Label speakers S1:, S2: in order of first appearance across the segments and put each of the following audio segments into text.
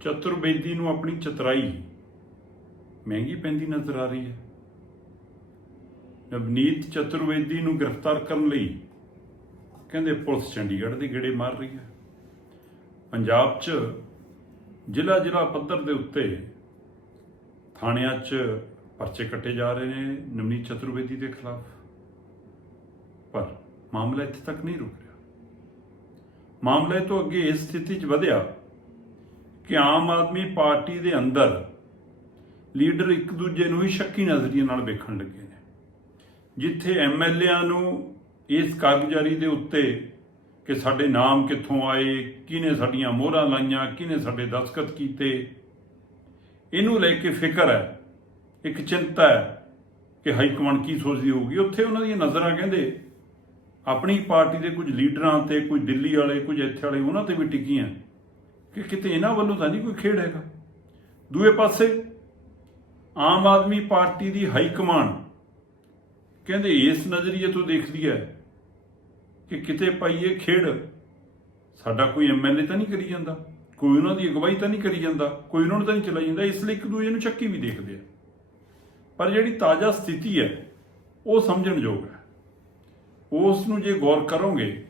S1: ਚਤੁਰਵੇਦੀ ਨੂੰ ਆਪਣੀ ਚਤਰਾਈ। ਮਹਿੰਗੀ ਪੈਂਦੀ ਨਜ਼ਰ ਆ ਰਹੀ ਹੈ। ਨਵਨੀਤ ਚਤੁਰਵੇਦੀ ਨੂੰ ਗ੍ਰਿਫਤਾਰ ਕਰਨ ਲਈ ਕਹਿੰਦੇ ਪੁਲਿਸ ਚੰਡੀਗੜ੍ਹ ਦੇ ਗੇੜੇ ਮਾਰ ਰਹੀ ਹੈ। ਪੰਜਾਬ 'ਚ ਜ਼ਿਲ੍ਹਾ ਜ਼ਿਲ੍ਹਾ ਪੱਧਰ ਦੇ ਉੱਤੇ ਥਾਣਿਆਂ 'ਚ ਪਰਚੇ ਕੱਟੇ ਜਾ ਰਹੇ ਨੇ ਨਵਨੀਤ ਚਤੁਰਵੇਦੀ ਦੇ ਖਿਲਾਫ। ਪਰ ਮਾਮਲਾ ਇੱਥੇ ਤੱਕ ਨਹੀਂ ਰੁਕ ਰਿਹਾ। ਮਾਮਲੇ ਤੋਂ ਅੱਗੇ ਇਸ ਸਥਿਤੀ 'ਚ ਵਧਿਆ ਕਿ ਆਮ ਆਦਮੀ ਪਾਰਟੀ ਦੇ ਅੰਦਰ ਲੀਡਰ ਇੱਕ ਦੂਜੇ ਨੂੰ ਹੀ ਸ਼ੱਕੀ ਨਜ਼ਰੀਏ ਨਾਲ ਵੇਖਣ ਲੱਗੇ ਨੇ। ਜਿੱਥੇ ਐਮਐਲਏਆਂ ਨੂੰ ਇਸ ਕਾਗਜ਼ਾਰੀ ਦੇ ਉੱਤੇ ਕਿ ਸਾਡੇ ਨਾਮ ਕਿੱਥੋਂ ਆਏ, ਕਿਹਨੇ ਸਾਡੀਆਂ ਮੋਹਰਾਂ ਲਾਈਆਂ, ਕਿਹਨੇ ਸਾਡੇ ਦਸਖਤ ਕੀਤੇ, ਇਹਨੂੰ ਲੈ ਕੇ ਫਿਕਰ ਹੈ, ਇੱਕ ਚਿੰਤਾ ਹੈ ਕਿ ਹਾਈ ਕਮਾਂਡ ਕੀ ਸੋਚਦੀ ਹੋਊਗੀ। ਉੱਥੇ ਉਹਨਾਂ ਦੀਆਂ ਨਜ਼ਰਾਂ ਕਹਿੰਦੇ, ਆਪਣੀ ਪਾਰਟੀ ਦੇ ਕੁਝ ਲੀਡਰਾਂ ਤੇ, ਕੁਝ ਦਿੱਲੀ ਵਾਲੇ, ਕੁਝ ਇੱਥੇ ਵਾਲੇ, ਉਹਨਾਂ ਤੇ ਵੀ ਟਿਕੀਆਂ। ਕਿ ਕਿਤੇ ਇਹਨਾਂ ਵੱਲੋਂ ਤਾਂ ਨਹੀਂ ਕੋਈ ਖੇਡ ਹੈਗਾ। ਦੂਏ ਪਾਸੇ ਆਮ ਆਦਮੀ ਪਾਰਟੀ ਦੀ ਹਾਈ ਕਮਾਂਡ ਕਹਿੰਦੇ ਇਸ ਨਜ਼ਰੀਏ ਤੋਂ ਦੇਖਦੀ ਹੈ ਕਿ ਕਿਤੇ ਭਾਈ ਇਹ ਖੇਡ। ਸਾਡਾ ਕੋਈ ਐਮਐਲਏ ਤਾਂ ਨਹੀਂ ਕਰੀ ਜਾਂਦਾ, ਕੋਈ ਉਹਨਾਂ ਦੀ ਅਗਵਾਈ ਤਾਂ ਨਹੀਂ ਕਰੀ ਜਾਂਦਾ, ਕੋਈ ਉਹਨਾਂ ਨੂੰ ਤਾਂ ਨਹੀਂ ਚਲਾਈ ਜਾਂਦਾ, ਇਸ ਲਈ ਇੱਕ ਦੂਜੇ ਨੂੰ ਚੱਕੀ ਵੀ ਦੇਖਦੇ ਆ। ਪਰ ਜਿਹੜੀ ਤਾਜ਼ਾ ਸਥਿਤੀ ਹੈ, ਉਹ ਸਮਝਣਯੋਗ ਹੈ। ਉਸ ਨੂੰ ਜੇ ਗੌਰ ਕਰੋਗੇ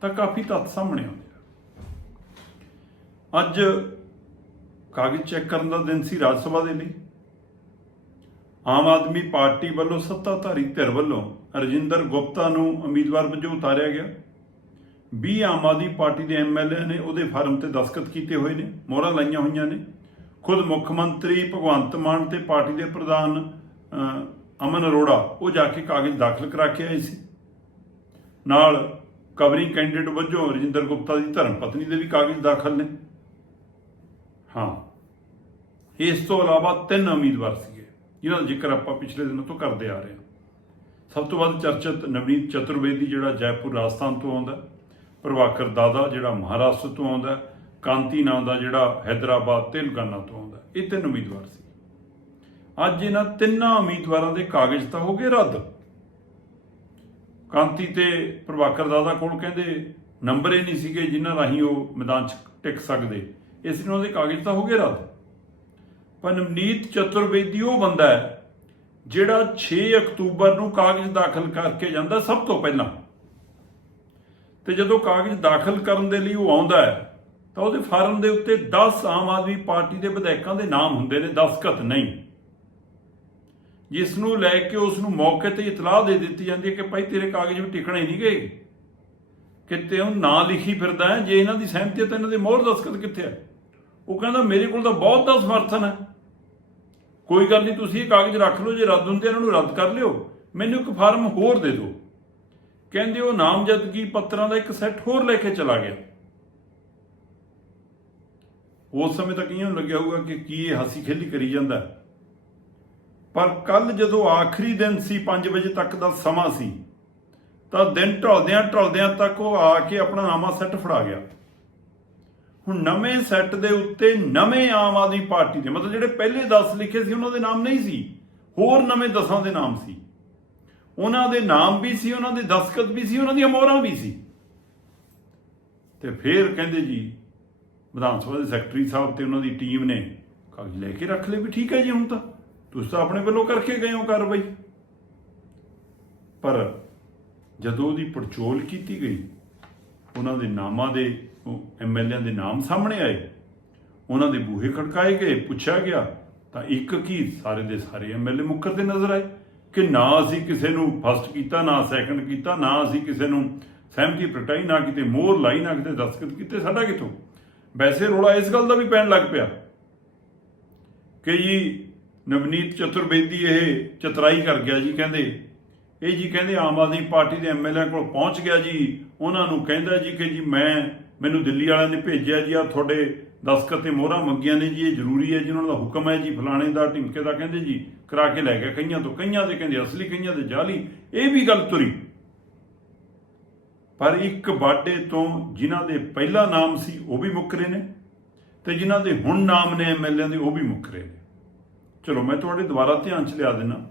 S1: ਤਾਂ ਕਾਫੀ ਤੱਥ ਸਾਹਮਣੇ ਆਉਂਦੇ ਅੱਜ ਕਾਗਜ਼ ਚੈੱਕ ਕਰਨ ਦਾ ਦਿਨ ਸੀ, ਰਾਜ ਸਭਾ ਦੇ ਲਈ। ਆਮ ਆਦਮੀ ਪਾਰਟੀ ਵੱਲੋਂ ਸੱਤਾਧਾਰੀ ਧਿਰ ਵੱਲੋਂ ਰਜਿੰਦਰ ਗੁਪਤਾ ਨੂੰ ਉਮੀਦਵਾਰ ਵਜੋਂ ਉਤਾਰਿਆ ਗਿਆ। 20 ਆਮ ਆਦਮੀ ਪਾਰਟੀ ਦੇ ਐਮਐਲਏ ਨੇ ਉਹਦੇ ਫਾਰਮ ਤੇ ਦਸਤਖਤ ਕੀਤੇ ਹੋਏ ਨੇ, ਮੋਹਰਾਂ ਲਾਈਆਂ ਹੋਈਆਂ ਨੇ। ਖੁਦ ਮੁੱਖ ਮੰਤਰੀ ਭਗਵੰਤ ਮਾਨ ਤੇ ਪਾਰਟੀ ਦੇ ਪ੍ਰਧਾਨ ਅਮਨ ਅਰੋੜਾ, ਉਹ ਜਾ ਕੇ ਕਾਗਜ਼ ਦਾਖਲ ਕਰਾ ਕੇ ਆਏ ਸੀ। ਨਾਲ ਕਵਰਿੰਗ ਕੈਂਡੀਡੇਟ ਵਜੋਂ ਰਜਿੰਦਰ ਗੁਪਤਾ ਦੀ ਧਰਮ ਪਤਨੀ ਦੇ ਵੀ ਕਾਗਜ਼ ਦਾਖਲ ਨੇ। ਹਾਂ। ਇਸ ਤੋਂ ਇਲਾਵਾ ਤਿੰਨ ਉਮੀਦਵਾਰ ਸੀਗੇ, ਜਿਨ੍ਹਾਂ ਦਾ ਜ਼ਿਕਰ ਆਪਾਂ ਪਿਛਲੇ ਦਿਨਾਂ ਤੋਂ ਕਰਦੇ ਆ ਰਹੇ ਹਾਂ। ਸਭ ਤੋਂ ਵੱਧ ਚਰਚਿਤ ਨਵਨੀਤ ਚਤੁਰਵੇਦੀ ਜਿਹੜਾ ਜੈਪੁਰ ਰਾਜਸਥਾਨ ਤੋਂ ਆਉਂਦਾ, ਪ੍ਰਭਾਕਰ ਦਾਦਾ ਜਿਹੜਾ ਮਹਾਰਾਸ਼ਟਰ ਤੋਂ ਆਉਂਦਾ, ਕਾਂਤੀ ਨਾਮ ਦਾ ਜਿਹੜਾ ਹైదరాబాద్ ਤੇਲੰਗਾਨਾ ਤੋਂ ਆਉਂਦਾ, ਇਹ ਤਿੰਨ ਉਮੀਦਵਾਰ ਸੀ। ਅੱਜ ਇਹਨਾਂ ਤਿੰਨਾਂ ਉਮੀਦਵਾਰਾਂ ਦੇ ਕਾਗਜ਼ ਤਾਂ ਹੋ ਗਏ ਰੱਦ। ਕਾਂਤੀ ਤੇ ਪ੍ਰਭਾਕਰ ਦਾਦਾ ਕੋਲ ਕਹਿੰਦੇ ਨੰਬਰ ਹੀ ਨਹੀਂ ਸੀਗੇ ਜਿਨ੍ਹਾਂ ਰਾਹੀਂ ਉਹ ਮੈਦਾਨ 'ਚ ਟਿਕ ਸਕਦੇ। ਇਸ ਲਈ ਉਹਦੇ ਕਾਗਜ਼ ਤਾਂ ਹੋ ਗਏ ਰੱਦ। ਪਰ ਨਵਨੀਤ ਚਤੁਰਵੇਦੀ ਉਹ ਬੰਦਾ ਹੈ, ਜਿਹੜਾ 6 ਅਕਤੂਬਰ ਨੂੰ ਕਾਗਜ਼ ਦਾਖਲ ਕਰਕੇ ਜਾਂਦਾ ਸਭ ਤੋਂ ਪਹਿਲਾਂ। ਤੇ ਜਦੋਂ ਕਾਗਜ਼ ਦਾਖਲ ਕਰਨ ਦੇ ਲਈ ਉਹ ਆਉਂਦਾ ਹੈ, ਤਾਂ ਉਹਦੇ ਫਾਰਮ ਦੇ ਉੱਤੇ 10 ਆਮ ਆਦਮੀ ਪਾਰਟੀ ਦੇ ਵਿਧਾਇਕਾਂ ਦੇ ਨਾਮ ਹੁੰਦੇ ਨੇ ਦਸਖਤ ਨਹੀਂ। ਜਿਸ ਨੂੰ ਲੈ ਕੇ ਉਸ ਨੂੰ ਮੌਕੇ ਤੇ ਇਤਲਾਹ ਦੇ ਦਿੱਤੀ ਜਾਂਦੀ ਹੈ ਕਿ ਭਾਈ ਤੇਰੇ ਕਾਗਜ਼ ਵੀ ਟਿਕਣੇ ਨਹੀਂ ਗਏ। ਕਿਤੇ ਉਹ ਨਾਂ ਲਿਖੀ ਫਿਰਦਾ ਹੈ, ਜੇ ਇਹਨਾਂ ਦੀ ਸਹਿਮਤੀ ਹੈ ਤਾਂ ਇਹਨਾਂ ਦੇ ਮੋਹਰ ਦਸਖਤ ਕਿੱਥੇ ਹੈ? ਉਹ ਕਹਿੰਦਾ ਮੇਰੇ ਕੋਲ ਤਾਂ ਬਹੁਤ ਦਾ ਸਮਰਥਨ ਹੈ। ਕੋਈ ਗੱਲ ਨਹੀਂ, ਤੁਸੀਂ ਇਹ ਕਾਗਜ਼ ਰੱਖ ਲਓ, ਜੇ ਰੱਦ ਹੁੰਦੇ ਇਹਨਾਂ ਨੂੰ ਰੱਦ ਕਰ ਲਿਓ। ਮੈਨੂੰ ਇੱਕ ਫਾਰਮ ਹੋਰ ਦੇ ਦਿਓ। ਕਹਿੰਦੇ ਉਹ ਨਾਮਜ਼ਦਗੀ ਪੱਤਰਾਂ ਦਾ ਇੱਕ ਸੈੱਟ ਹੋਰ ਲੈ ਕੇ ਚਲਾ ਗਿਆ। ਉਸ ਸਮੇਂ ਤੱਕ ਇਹਨੂੰ ਲੱਗਿਆ ਹੋਊਗਾ ਕਿ ਕੀ ਇਹ ਹਾਸੀ ਖੇਲੀ ਕਰੀ ਜਾਂਦਾ ਪਰ ਕੱਲ ਜਦੋਂ ਆਖਰੀ ਦਿਨ ਸੀ 5 ਵਜੇ ਤੱਕ ਦਾ ਸਮਾਂ ਸੀ, ਤਾਂ ਦਿਨ ਢਲਦਿਆਂ ਢਲਦਿਆਂ ਤੱਕ ਉਹ ਆ ਕੇ ਆਪਣਾ ਨਾਮਾ ਸੈੱਟ ਫੜਾ ਗਿਆ। ਹੁਣ ਨਵੇਂ ਸੈੱਟ ਦੇ ਉੱਤੇ ਨਵੇਂ ਆਮ ਆਦਮੀ ਪਾਰਟੀ ਦੇ, ਮਤਲਬ ਜਿਹੜੇ ਪਹਿਲੇ 10 ਲਿਖੇ ਸੀ, ਉਹਨਾਂ ਦੇ ਨਾਮ ਨਹੀਂ ਸੀ। ਹੋਰ ਨਵੇਂ 10 ਦੇ ਨਾਮ ਸੀ। ਉਹਨਾਂ ਦੇ ਨਾਮ ਵੀ ਸੀ, ਉਹਨਾਂ ਦੇ ਦਸਖਤ ਵੀ ਸੀ, ਉਹਨਾਂ ਦੀਆਂ ਮੋਹਰਾਂ ਵੀ ਸੀ। ਤੇ ਫਿਰ ਕਹਿੰਦੇ ਜੀ, ਵਿਧਾਨ ਸਭਾ ਦੇ ਸੈਕਟਰੀ ਸਾਹਿਬ ਤੇ ਉਹਨਾਂ ਦੀ ਟੀਮ ਨੇ ਕਾਗਜ਼ ਲੈ ਕੇ ਰੱਖ ਲਏ ਵੀ ਠੀਕ ਹੈ ਜੀ ਹੁਣ ਤਾਂ। ਤੁਸੀਂ ਤਾਂ ਆਪਣੇ ਵੱਲੋਂ ਕਰਕੇ ਗਏ ਹੋ ਕਾਰਵਾਈ। ਪਰ ਜਦੋਂ ਉਹਦੀ ਪੜਚੋਲ ਕੀਤੀ ਗਈ, ਉਹਨਾਂ ਦੇ ਨਾਮਾਂ ਦੇ ਐਮਐਲਏ ਦੇ ਨਾਮ ਸਾਹਮਣੇ ਆਏ। ਉਹਨਾਂ ਦੇ ਬੂਹੇ ਖੜਕਾਏ ਗਏ, ਪੁੱਛਿਆ ਗਿਆ, ਤਾਂ ਇੱਕ ਕੀ ਸਾਰੇ ਦੇ ਸਾਰੇ ਐਮਐਲਏ ਮੁੱਕਰਦੇ ਨਜ਼ਰ ਆਏ? ਕਿ ਨਾ ਅਸੀਂ ਕਿਸੇ ਨੂੰ ਫਸਟ ਕੀਤਾ, ਨਾ ਸੈਕੰਡ ਕੀਤਾ, ਨਾ ਅਸੀਂ ਕਿਸੇ ਨੂੰ ਸਹਿਮਤੀ ਪ੍ਰਗਟਾਈ, ਨਾ ਕਿਤੇ ਮੋਹਰ ਲਾਈ, ਨਾ ਕਿਤੇ ਦਸਤਖਤ ਕੀਤੇ, ਸਾਡਾ ਕਿਥੋਂ? ਵੈਸੇ ਰੋਲਾ ਇਸ ਗੱਲ ਦਾ ਵੀ ਪੈਣ ਲੱਗ ਪਿਆ ਕਿ ਜੀ ਨਵਨੀਤ ਚਤੁਰਵੇਦੀ ਇਹ ਚਤਰਾਈ ਕਰ ਗਿਆ ਜੀ ਕਹਿੰਦੇ। ਇਹ ਜੀ ਕਹਿੰਦੇ ਆਮ ਆਦਮੀ ਪਾਰਟੀ ਦੇ ਐਮਐਲਏ ਕੋਲ ਪਹੁੰਚ ਗਿਆ ਜੀ। ਉਹਨਾਂ ਨੂੰ ਕਹਿੰਦਾ ਜੀ ਕਿ ਜੀ ਮੈਂ ਮੈਨੂੰ ਦਿੱਲੀ ਵਾਲਿਆਂ ਨੇ ਭੇਜਿਆ ਜੀ, ਆ ਤੁਹਾਡੇ ਦਸਖਤ ਤੇ ਮੋਹਰਾਂ ਮੰਗੀਆਂ ਨੇ ਜੀ, ਇਹ ਜ਼ਰੂਰੀ ਹੈ ਜੀ, ਉਹਨਾਂ ਦਾ ਹੁਕਮ ਹੈ ਜੀ, ਫਲਾਣੇ ਦਾ, ਢਿਮਕੇ ਦਾ ਕਹਿੰਦੇ ਜੀ, ਕਰਾ ਕੇ ਲੈ ਗਿਆ, ਕਈਆਂ ਤੋਂ ਕਈਆਂ ਦੇ ਕਹਿੰਦੇ, ਅਸਲੀ ਕਈਆਂ ਦੇ ਜਾਲੀ, ਇਹ ਵੀ ਗੱਲ ਤੁਰੀ। ਪਰ ਇੱਕ ਬਾਡੇ ਤੋਂ ਜਿਨ੍ਹਾਂ ਦੇ ਪਹਿਲਾ ਨਾਮ ਸੀ, ਉਹ ਵੀ ਮੁੱਕਰੇ ਨੇ, ਤੇ ਜਿਨ੍ਹਾਂ ਦੇ ਹੁਣ ਨਾਮ ਨੇ ਐਮਐਲਏ ਦੇ, ਉਹ ਵੀ ਮੁੱਕਰੇ ਨੇ। ਚਲੋ, ਮੈਂ ਤੁਹਾਡੇ ਦੁਬਾਰਾ ਧਿਆਨ ਚ ਲਿਆ ਦੇਣਾ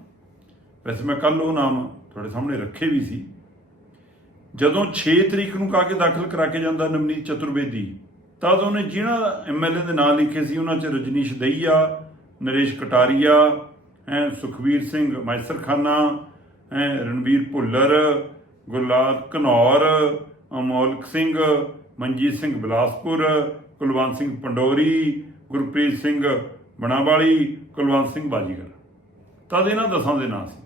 S1: ਵੈਸੇ ਮੈਂ ਕੱਲ ਉਹ ਨਾਮ ਤੁਹਾਡੇ ਸਾਹਮਣੇ ਰੱਖੇ ਵੀ ਸੀ। ਜਦੋਂ 6 ਤਰੀਕ ਨੂੰ ਕਾਗਜ਼ ਦਾਖਲ ਕਰਾ ਕੇ ਜਾਂਦਾ ਨਵਨੀਤ ਚਤੁਰਵੇਦੀ, ਤਦ ਉਹਨੇ ਜਿਹਨਾਂ ਐਮਐਲਏ ਦੇ ਨਾਂ ਲਿਖੇ ਸੀ, ਉਹਨਾਂ 'ਚ ਰਜਨੀਸ਼ ਦਈਆ, ਨਰੇਸ਼ ਕਟਾਰੀਆ ਐ ਸੁਖਵੀਰ ਸਿੰਘ ਮੈਸਰਖਾਨਾ ਐ ਰਣਵੀਰ ਭੁੱਲਰ, ਗੁਰਲਾਲ ਘਨੌਰ, ਅਮੋਲਕ ਸਿੰਘ, ਮਨਜੀਤ ਸਿੰਘ ਬਿਲਾਸਪੁਰ, ਕੁਲਵੰਤ ਸਿੰਘ ਪੰਡੋਰੀ, ਗੁਰਪ੍ਰੀਤ ਸਿੰਘ ਬਣਾਵਾਲੀ ਕੁਲਵੰਤ ਸਿੰਘ ਬਾਜੀਗਰ। ਤਦ ਇਹਨਾਂ ਦਸਾਂ ਦੇ ਨਾਂ ਸੀ।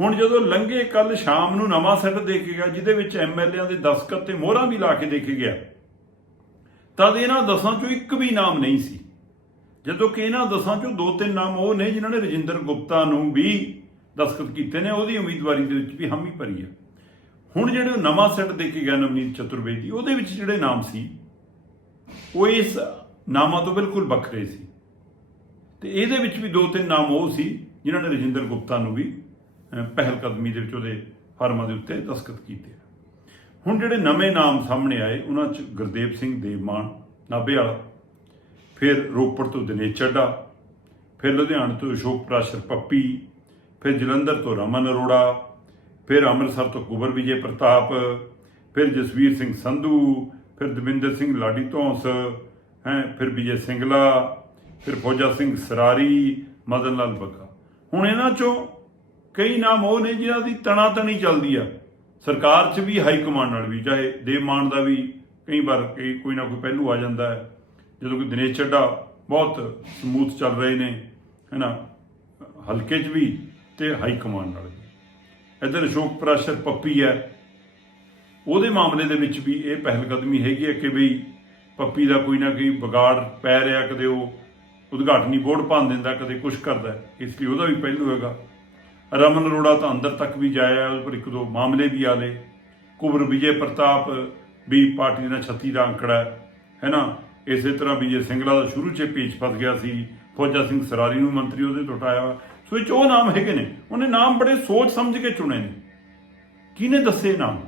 S1: ਹੁਣ ਜਦੋਂ ਲੰਘੇ ਕੱਲ ਸ਼ਾਮ ਨੂੰ ਨਵਾਂ ਸੈੱਟ ਦੇ ਕੇ ਗਿਆ, ਜਿਹਦੇ ਵਿੱਚ ਐਮਐਲਏਆਂ ਦੇ ਦਸਖਤ ਤੇ ਮੋਹਰਾਂ ਵੀ ਲਾ ਕੇ ਦੇ ਕੇ ਗਿਆ ਤਦ ਇਹਨਾਂ ਦਸਾਂ ਚੋਂ ਇੱਕ ਵੀ ਨਾਮ ਨਹੀਂ ਸੀ। ਜਦੋਂ ਕਿ ਇਹਨਾਂ ਦਸਾਂ ਚੋਂ ਦੋ ਤਿੰਨ ਨਾਮ ਉਹ ਨੇ ਜਿਨ੍ਹਾਂ ਨੇ ਰਜਿੰਦਰ ਗੁਪਤਾ ਨੂੰ ਵੀ ਦਸਖਤ ਕੀਤੇ ਨੇ, ਉਹਦੀ ਉਮੀਦਵਾਰੀ ਦੇ ਵਿੱਚ ਵੀ ਹਾਮੀ ਭਰੀ ਆ। ਹੁਣ ਜਿਹੜੇ ਉਹ ਨਵਾਂ ਸੈੱਟ ਦੇ ਕੇ ਗਿਆ ਨਵਨੀਤ ਚਤੁਰਵੇਦੀ, ਉਹਦੇ ਵਿੱਚ ਜਿਹੜੇ ਨਾਮ ਸੀ, ਉਹ ਇਸ ਨਾਮਾਂ ਤੋਂ ਬਿਲਕੁਲ ਵੱਖਰੇ ਸੀ। ਤੇ ਇਹਦੇ ਵਿੱਚ ਵੀ ਦੋ ਤਿੰਨ ਨਾਮ ਉਹ ਸੀ, ਜਿਨ੍ਹਾਂ ਨੇ ਰਜਿੰਦਰ ਗੁਪਤਾ ਨੂੰ ਵੀ ਪਹਿਲ ਕਦਮੀ ਦੇ ਵਿੱਚ ਉਹਦੇ ਫਾਰਮਾਂ ਦੇ ਉੱਤੇ ਦਸਖਤ ਕੀਤੇ। ਹੁਣ ਜਿਹੜੇ ਨਵੇਂ ਨਾਮ ਸਾਹਮਣੇ ਆਏ, ਉਹਨਾਂ 'ਚ ਗੁਰਦੇਵ ਸਿੰਘ ਦੇਵਮਾਨ, ਨਾਭੇ ਵਾਲਾ, ਫਿਰ ਰੋਪੜ ਤੋਂ ਦਿਨੇਸ਼ ਚੱਡਾ, ਫਿਰ ਲੁਧਿਆਣਾ ਤੋਂ ਅਸ਼ੋਕ ਪ੍ਰਾਸ਼ਰ ਪੱਪੀ, ਫਿਰ ਜਲੰਧਰ ਤੋਂ ਰਮਨ ਅਰੋੜਾ, ਫਿਰ ਅੰਮ੍ਰਿਤਸਰ ਤੋਂ ਕੁਬਰ ਵਿਜੇ ਪ੍ਰਤਾਪ, ਫਿਰ ਜਸਵੀਰ ਸਿੰਘ ਸੰਧੂ, ਫਿਰ ਦਵਿੰਦਰ ਸਿੰਘ ਲਾਡੀ ਧੌਂਸ, ਹੈ, ਫਿਰ ਵਿਜੇ ਸਿੰਗਲਾ, ਫਿਰ ਫੌਜਾ ਸਿੰਘ ਸਰਾਰੀ, ਮਦਨ ਲਾਲ ਬੱਗਾ। ਹੁਣ ਇਹਨਾਂ ਚੋਂ ਕਈ ਨਾਮ ਉਹ ਨੇ ਜਿਹਨਾਂ ਦੀ ਤਣਾ ਤਣੀ ਚੱਲਦੀ ਆ। ਸਰਕਾਰ 'ਚ ਵੀ, ਹਾਈ ਕਮਾਂਡ ਨਾਲ ਵੀ, ਚਾਹੇ ਦੇਵ ਮਾਨ ਦਾ ਵੀ ਕਈ ਵਾਰ ਕਈ ਕੋਈ ਨਾ ਕੋਈ ਪਹਿਲੂ ਆ ਜਾਂਦਾ ਹੈ। ਜਦੋਂ ਕਿ ਦਿਨੇਸ਼ ਚੱਡਾ ਬਹੁਤ ਸਮੂਥ ਚੱਲ ਰਹੇ ਨੇ, ਹੈਨਾ? ਹਲਕੇ 'ਚ ਵੀ ਤੇ ਹਾਈ ਕਮਾਂਡ ਨਾਲ ਵੀ। ਇੱਧਰ ਅਸ਼ੋਕ ਪ੍ਰਾਸ਼ਰ ਪੱਪੀ ਹੈ। ਉਹਦੇ ਮਾਮਲੇ ਦੇ ਵਿੱਚ ਵੀ ਇਹ ਪਹਿਲ ਕਦਮੀ ਹੈਗੀ ਹੈ ਕਿ ਵੀ ਪੱਪੀ ਦਾ ਕੋਈ ਨਾ ਕੋਈ ਵਿਗਾੜ ਪੈ ਰਿਹਾ, ਕਦੇ ਉਹ ਉਦਘਾਟਨੀ ਬੋਰਡ ਭੰਨ ਦਿੰਦਾ, ਕਦੇ ਕੁਝ ਕਰਦਾ ਇਸ ਲਈ ਉਹਦਾ ਵੀ ਪਹਿਲੂ ਹੈਗਾ। ਰਮਨ ਅਰੋੜਾ ਤਾਂ ਅੰਦਰ ਤੱਕ ਵੀ ਜਾਇਆ ਉਹਦੇ ਪਰ ਇੱਕ ਦੋ ਮਾਮਲੇ ਵੀ ਆਲੇ। ਕੁਬਰ ਵਿਜੇ ਪ੍ਰਤਾਪ ਵੀ ਪਾਰਟੀ ਦਾ 36 ਦਾ ਅੰਕੜਾ ਹੈ ਨਾ? ਇਸੇ ਤਰ੍ਹਾਂ ਵਿਜੇ ਸਿੰਗਲਾ ਦਾ ਸ਼ੁਰੂ 'ਚ ਪੀਛ ਫਸ ਗਿਆ ਸੀ, ਫੌਜਾ ਸਿੰਘ ਸਰਾਰੀ ਨੂੰ ਮੰਤਰੀ ਉਹਦੇ ਤੋਂ ਹਟਾਇਆ। ਸੋ ਇਹ 'ਚ ਉਹ ਨਾਮ ਹੈਗੇ ਨੇ, ਉਹਨੇ ਨਾਮ ਬੜੇ ਸੋਚ ਸਮਝ ਕੇ ਚੁਣੇ ਨੇ। ਕਿਹਨੇ ਦੱਸੇ ਨਾਮ?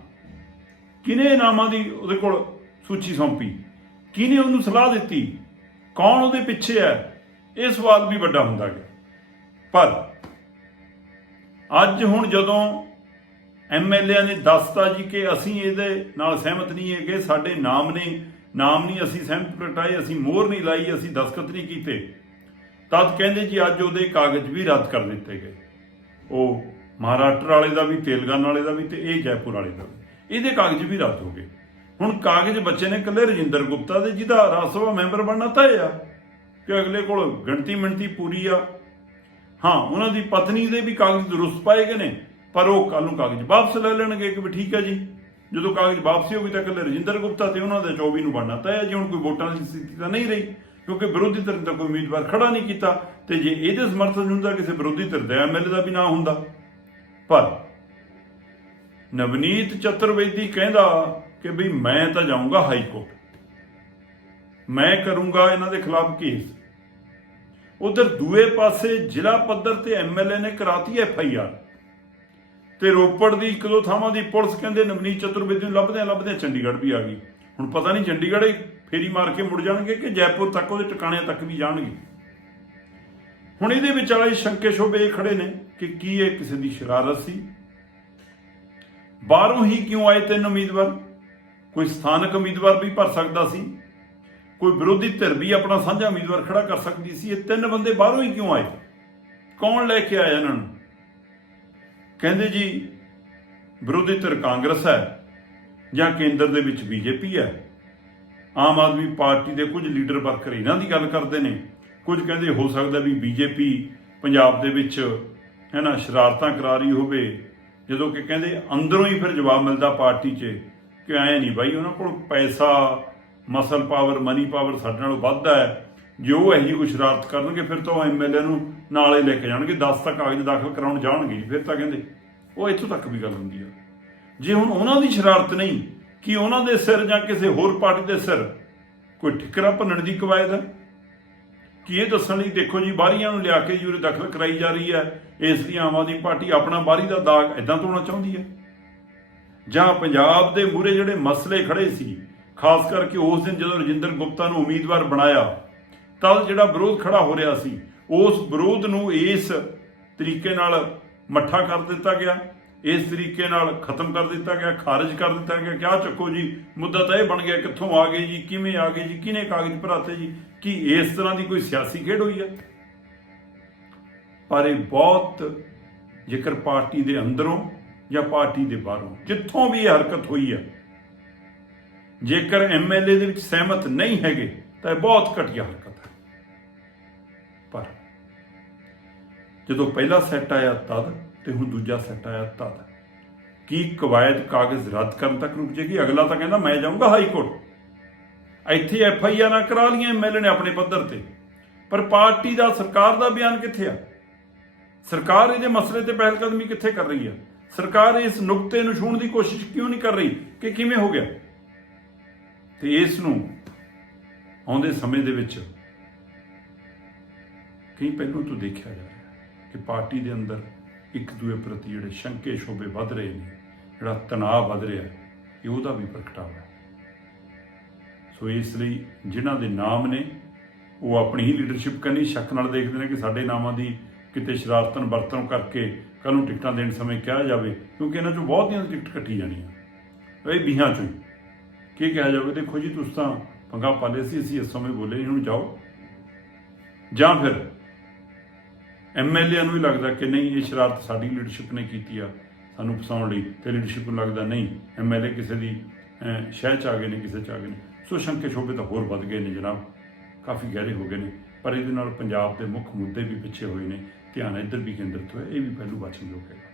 S1: ਕਿਹਨੇ ਇਹ ਨਾਮਾਂ ਦੀ ਉਹਦੇ ਕੋਲ ਸੂਚੀ ਸੌਂਪੀ? ਕਿਹਨੇ ਉਹਨੂੰ ਸਲਾਹ ਦਿੱਤੀ? ਕੌਣ ਉਹਦੇ ਪਿੱਛੇ ਹੈ? ਇਹ ਸਵਾਲ ਵੀ ਵੱਡਾ ਹੁੰਦਾ ਗਿਆ। ਪਰ ਅੱਜ ਹੁਣ ਜਦੋਂ ਐਮਐਲਏ ਨੇ ਦੱਸਤਾ ਜੀ ਕਿ ਅਸੀਂ ਇਹਦੇ ਨਾਲ ਸਹਿਮਤ ਨਹੀਂ ਹੈਗੇ, ਸਾਡੇ ਨਾਮ ਨੇ, ਨਾਮ ਨਹੀਂ ਅਸੀਂ ਸਹਿਮਤ, ਪ੍ਰਗਟਾਏ, ਅਸੀਂ ਮੋਹਰ ਨਹੀਂ ਲਾਈ, ਅਸੀਂ ਦਸਖਤ ਨਹੀਂ ਕੀਤੇ। ਤਦ ਕਹਿੰਦੇ ਜੀ ਅੱਜ ਉਹਦੇ ਕਾਗਜ਼ ਵੀ ਰੱਦ ਕਰ ਦਿੱਤੇ ਗਏ। ਉਹ ਮਹਾਰਾਸ਼ਟਰ ਵਾਲੇ ਦਾ ਵੀ, ਤੇਲੰਗਾਨਾ ਵਾਲੇ ਦਾ ਵੀ ਤੇ ਇਹ ਜੈਪੁਰ ਵਾਲੇ ਦਾ ਵੀ। ਇਹਦੇ ਕਾਗਜ਼ ਵੀ ਰੱਦ ਹੋ ਗਏ। ਹੁਣ ਕਾਗਜ਼ ਬੱਚੇ ਨੇ ਇਕੱਲੇ ਰਜਿੰਦਰ ਗੁਪਤਾ ਦੇ, ਜਿਹਦਾ ਰਾਜ ਸਭਾ ਮੈਂਬਰ ਬਣਨਾ ਤੈਅ ਆ ਕਿ ਅਗਲੇ ਕੋਲ ਗਿਣਤੀ ਮਿਣਤੀ ਪੂਰੀ ਆ। ਹਾਂ, ਉਹਨਾਂ ਦੀ ਪਤਨੀ ਦੇ ਵੀ ਕਾਗਜ਼ ਦਰੁਸਤ ਪਾਏ ਗਏ ਨੇ, ਪਰ ਉਹ ਕੱਲ ਨੂੰ ਕਾਗਜ਼ ਵਾਪਸ ਲੈ ਲੈਣਗੇ ਕਿ ਵੀ ਠੀਕ ਹੈ ਜੀ। ਜਦੋਂ ਕਾਗਜ਼ ਵਾਪਸੀ ਹੋ ਗਈ ਤਾਂ ਇਕੱਲੇ ਰਜਿੰਦਰ ਗੁਪਤਾ ਤੇ ਉਹਨਾਂ ਦੇ 24 ਨੂੰ ਬਣਨਾ ਤੈਅ ਹੈ ਜੀ ਹੁਣ ਕੋਈ ਵੋਟਾਂ ਦੀ ਸਥਿਤੀ ਤਾਂ ਨਹੀਂ ਰਹੀ, ਕਿਉਂਕਿ ਵਿਰੋਧੀ ਧਿਰ ਦਾ ਕੋਈ ਉਮੀਦਵਾਰ ਖੜਾ ਨਹੀਂ ਕੀਤਾ ਤੇ ਜੇ ਇਹਦੇ ਸਮਰਥਨ ਹੁੰਦਾ ਕਿਸੇ ਵਿਰੋਧੀ ਧਿਰ ਦਾ ਐਮਐਲਏ ਦਾ ਵੀ ਨਾ ਹੁੰਦਾ। ਪਰ ਨਵਨੀਤ ਚਤੁਰਵੇਦੀ ਕਹਿੰਦਾ ਕਿ ਵੀ ਮੈਂ ਤਾਂ ਜਾਊਂਗਾ ਹਾਈ ਕੋਰਟ। ਮੈਂ ਕਰੂੰਗਾ ਇਹਨਾਂ ਦੇ ਖਿਲਾਫ ਕੇਸ। ਉਧਰ ਦੂਏ ਪਾਸੇ ਜ਼ਿਲ੍ਹਾ ਪੱਧਰ ਤੇ ਐਮਐਲਏ ਨੇ ਕਰਾਤੀ ਐਫ ਆਈ ਆਰ। ਤੇ ਰੋਪੜ ਦੀ ਇੱਕ ਦੋ ਥਾਵਾਂ ਦੀ ਪੁਲਿਸ ਕਹਿੰਦੇ ਨਵਨੀਤ ਚਤੁਰਵੇਦੀ ਨੂੰ ਲੱਭਦੇ ਲੱਭਦੇ ਚੰਡੀਗੜ੍ਹ ਵੀ ਆ ਗਈ। ਹੁਣ ਪਤਾ ਨਹੀਂ ਚੰਡੀਗੜ੍ਹ ਫੇਰੀ ਮਾਰ ਕੇ ਮੁੜ ਜਾਣਗੇ ਕਿ ਜੈਪੁਰ ਤੱਕ ਉਹਦੇ ਟਿਕਾਣਿਆਂ ਤੱਕ ਵੀ ਜਾਣਗੇ। ਹੁਣ ਇਹਦੇ ਵਿਚਾਲੇ ਸ਼ੰਕੇ ਸ਼ੋਭੇ ਖੜੇ ਨੇ ਕਿ ਕੀ ਇਹ ਕਿਸੇ ਦੀ ਸ਼ਰਾਰਤ ਸੀ? ਬਾਹਰੋਂ ਹੀ ਕਿਉਂ ਆਏ ਤਿੰਨ ਉਮੀਦਵਾਰ? ਕੋਈ ਸਥਾਨਕ ਉਮੀਦਵਾਰ ਵੀ ਭਰ ਸਕਦਾ ਸੀ? ਕੋਈ ਵਿਰੋਧੀ ਧਿਰ ਵੀ ਆਪਣਾ ਸਾਂਝਾ ਉਮੀਦਵਾਰ ਖੜਾ ਕਰ ਸਕਦੀ ਸੀ? ਇਹ ਤਿੰਨ ਬੰਦੇ ਬਾਹਰੋਂ ਹੀ ਕਿਉਂ ਆਏ? ਕੌਣ ਲੈ ਕੇ ਆਇਆ ਇਹਨਾਂ ਨੂੰ? ਕਹਿੰਦੇ ਜੀ, ਵਿਰੋਧੀ ਧਿਰ ਕਾਂਗਰਸ ਹੈ ਜਾਂ ਕੇਂਦਰ ਦੇ ਵਿੱਚ ਬੀਜੇਪੀ ਹੈ? ਆਮ ਆਦਮੀ ਪਾਰਟੀ ਦੇ ਕੁਝ ਲੀਡਰ ਵਰਕਰ ਇਹਨਾਂ ਦੀ ਗੱਲ ਕਰਦੇ ਨੇ। ਕੁਝ ਕਹਿੰਦੇ ਹੋ ਸਕਦਾ ਵੀ ਬੀਜੇਪੀ ਪੰਜਾਬ ਦੇ ਵਿੱਚ, ਹੈ ਨਾ, ਸ਼ਰਾਰਤਾਂ ਕਰਾ ਰਹੀ ਹੋਵੇ। ਜਦੋਂ ਕਿ ਕਹਿੰਦੇ ਅੰਦਰੋਂ ਹੀ ਫਿਰ ਜਵਾਬ ਮਿਲਦਾ ਪਾਰਟੀ 'ਚ ਕਿ ਐ ਨਹੀਂ ਬਾਈ, ਉਹਨਾਂ ਕੋਲ ਪੈਸਾ ਮਸਲ ਪਾਵਰ ਮਨੀ ਪਾਵਰ ਸਾਡੇ ਨਾਲੋਂ ਵੱਧ ਹੈ। ਜੇ ਉਹ ਇਹੀ ਕੋਈ ਸ਼ਰਾਰਤ ਕਰਨਗੇ, ਫਿਰ ਤਾਂ ਉਹ ਐਮਐਲਏ ਨੂੰ ਨਾਲੇ ਲੈ ਕੇ ਜਾਣਗੇ। 10 ਤੱਕ ਕਾਗਜ਼ ਦਾਖਲ ਕਰਾਉਣ ਜਾਣਗੇ ਫਿਰ ਤਾਂ ਕਹਿੰਦੇ, ਉਹ ਇੱਥੋਂ ਤੱਕ ਵੀ ਗੱਲ ਹੁੰਦੀ ਆ। ਜੇ ਹੁਣ ਉਹਨਾਂ ਦੀ ਸ਼ਰਾਰਤ ਨਹੀਂ, ਕਿ ਉਹਨਾਂ ਦੇ ਸਿਰ ਜਾਂ ਕਿਸੇ ਹੋਰ ਪਾਰਟੀ ਦੇ ਸਿਰ ਕੋਈ ਠਿਕਰਾ ਭੰਨਣ ਦੀ ਕਵਾਇਦ ਹੈ? ਕਿ ਇਹ ਦੱਸਣ ਲਈ ਦੇਖੋ ਜੀ, ਬਾਹਰੀਆਂ ਨੂੰ ਲਿਆ ਕੇ ਜੂਰੇ ਦਖਲ ਕਰਾਈ ਜਾ ਰਹੀ ਹੈ। ਇਸ ਲਈ ਆਮ ਆਦਮੀ ਪਾਰਟੀ ਆਪਣਾ ਬਾਹਰੀ ਦਾ ਦਾਗ ਇਦਾਂ ਧੋਣਾ ਚਾਹੁੰਦੀ ਹੈ। ਜਾਂ ਪੰਜਾਬ ਦੇ ਮੂਰੇ ਜਿਹੜੇ ਮਸਲੇ ਖੜੇ ਸੀ ਖਾਸ ਕਰਕੇ ਉਸ ਦਿਨ ਜਦੋਂ ਰਜਿੰਦਰ ਗੁਪਤਾ ਨੂੰ ਉਮੀਦਵਾਰ ਬਣਾਇਆ ਤਾਂ ਜਿਹੜਾ ਵਿਰੋਧ ਖੜਾ ਹੋ ਰਿਹਾ ਸੀ, ਉਸ ਵਿਰੋਧ ਨੂੰ ਇਸ ਤਰੀਕੇ ਨਾਲ ਮੱਠਾ ਕਰ ਦਿੱਤਾ ਗਿਆ, ਇਸ ਤਰੀਕੇ ਨਾਲ ਖਤਮ ਕਰ ਦਿੱਤਾ ਗਿਆ, ਖਾਰਜ ਕਰ ਦਿੱਤਾ ਗਿਆ, ਕਿਆ ਚੱਕੋ ਜੀ, ਮੁੱਦਾ ਤਾਂ ਇਹ ਬਣ ਗਿਆ ਕਿੱਥੋਂ ਆ ਗਏ ਜੀ, ਕਿਵੇਂ ਆ ਗਏ ਜੀ, ਕਿਹਨੇ ਕਾਗਜ਼ ਭਰਾਤੇ ਜੀ, ਕੀ ਇਸ ਤਰ੍ਹਾਂ ਦੀ ਕੋਈ ਸਿਆਸੀ ਖੇਡ ਹੋਈ ਹੈ ਪਰ ਇਹ ਬਹੁਤ ਜੇਕਰ ਪਾਰਟੀ ਦੇ ਅੰਦਰੋਂ ਜਾਂ ਪਾਰਟੀ ਦੇ ਬਾਹਰੋਂ, ਜਿੱਥੋਂ ਵੀ ਇਹ ਹਰਕਤ ਹੋਈ ਹੈ ਜੇਕਰ ਐਮਐਲਏ ਦੇ ਵਿੱਚ ਸਹਿਮਤ ਨਹੀਂ ਹੈਗੇ, ਤਾਂ ਇਹ ਬਹੁਤ ਘਟੀਆ ਹਰਕਤ ਹੈ। ਪਰ ਜਦੋਂ ਪਹਿਲਾ ਸੈੱਟ ਆਇਆ ਤਦ ਤੇ ਹੁਣ ਦੂਜਾ ਸੈੱਟ ਆਇਆ ਤਦ, ਕੀ ਕਵਾਇਦ ਕਾਗਜ਼ ਰੱਦ ਕਰਨ ਤੱਕ ਰੁਕ ਜੇਗੀ? ਅਗਲਾ ਤਾਂ ਕਹਿੰਦਾ, ਮੈਂ ਜਾਊਂਗਾ ਹਾਈ ਕੋਰਟ। ਇੱਥੇ ਐਫ ਆਈ ਆਰ ਨਾ ਕਰਾ ਲਈਆਂ ਐਮਐਲਏ ਨੇ ਆਪਣੇ ਪੱਧਰ ਤੇ। ਪਰ ਪਾਰਟੀ ਦਾ, ਸਰਕਾਰ ਦਾ ਬਿਆਨ ਕਿੱਥੇ ਆ? ਸਰਕਾਰ ਇਹਦੇ ਮਸਲੇ ਤੇ ਪਹਿਲ ਕਦਮੀ ਕਿੱਥੇ ਕਰ ਰਹੀ ਹੈ ਸਰਕਾਰ ਇਸ ਨੁਕਤੇ ਨੂੰ ਛੂਹਣ ਦੀ ਕੋਸ਼ਿਸ਼ ਕਿਉਂ ਨਹੀਂ ਕਰ ਰਹੀ? ਕਿ ਕਿਵੇਂ ਹੋ ਗਿਆ? ਤੇ ਇਸ ਨੂੰ ਆਉਂਦੇ ਸਮੇਂ ਦੇ ਵਿੱਚ ਕਈ ਪਹਿਲੂ ਤੋਂ ਦੇਖਿਆ ਜਾ ਰਿਹਾ ਕਿ ਪਾਰਟੀ ਦੇ ਅੰਦਰ ਇੱਕ ਦੂਏ ਪ੍ਰਤੀ ਜਿਹੜੇ ਸ਼ੰਕੇ ਸ਼ੋਬੇ ਵੱਧ ਰਹੇ ਨੇ, ਜਿਹੜਾ ਤਣਾਅ ਵੱਧ ਰਿਹਾ ਇਹ ਉਹਦਾ ਵੀ ਪ੍ਰਗਟਾਵਾ ਹੈ। ਸੋ ਇਸ ਲਈ ਜਿਨ੍ਹਾਂ ਦੇ ਨਾਮ ਨੇ ਉਹ ਆਪਣੀ ਹੀ ਲੀਡਰਸ਼ਿਪ ਕਰਨੀ, ਸ਼ੱਕ ਨਾਲ ਦੇਖਦੇ ਨੇ ਕਿ ਸਾਡੇ ਨਾਮਾਂ ਦੀ ਕਿਤੇ ਸ਼ਰਾਰਤਨ ਵਰਤੋਂ ਕਰਕੇ ਕੱਲ ਨੂੰ ਟਿਕਟਾਂ ਦੇਣ ਸਮੇਂ ਕਿਹਾ ਜਾਵੇ, ਕਿਉਂਕਿ ਇਹਨਾਂ ਚੋਂ ਬਹੁਤੀਆਂ ਦੀ ਟਿਕਟ ਕੱਟੀ ਜਾਣੀਆਂ ਇਹ ਵੀਹਾਂ ਚੋਂ ਹੀ। ਕੀ ਕਿਹਾ ਜਾਵੇ? ਦੇਖੋ ਜੀ ਤੁਸੀਂ ਤਾਂ ਪੰਗਾ ਪਾਲੇ ਸੀ ਅਸੀਂ ਇਸ ਸਮੇਂ ਬੋਲੇ ਇਹਨੂੰ ਜਾਓ। ਜਾਂ ਫਿਰ ਐਮਐਲਏ ਨੂੰ ਹੀ ਲੱਗਦਾ ਕਿ ਨਹੀਂ ਇਹ ਸ਼ਰਾਰਤ ਸਾਡੀ ਲੀਡਰਸ਼ਿਪ ਨੇ ਕੀਤੀ ਆ ਸਾਨੂੰ ਫਸਾਉਣ ਲਈ। ਤੇ ਲੀਡਰਸ਼ਿਪ ਨੂੰ ਲੱਗਦਾ ਨਹੀਂ ਐਮਐਲਏ ਕਿਸੇ ਦੀ ਅਹ, ਸ਼ਹਿ ਚ ਆ ਗਏ ਨੇ ਕਿਸੇ ਚ ਆ ਗਏ ਨੇ। ਸੋ ਸ਼ੰਕੇ ਸ਼ੋਭੇ ਤਾਂ ਹੋਰ ਵੱਧ ਗਏ ਨੇ ਜਨਾਬ ਕਾਫੀ ਗਹਿਰੇ ਹੋ ਗਏ ਨੇ। ਪਰ ਇਹਦੇ ਨਾਲ ਪੰਜਾਬ ਦੇ ਮੁੱਖ ਮੁੱਦੇ ਵੀ ਪਿੱਛੇ ਹੋਏ ਨੇ ਧਿਆਨ ਇੱਧਰ ਵੀ ਕੇਂਦਰਿਤ ਹੋਇਆ ਇਹ ਵੀ ਪਹਿਲੂ ਵਾਚਣਯੋਗ ਹੈ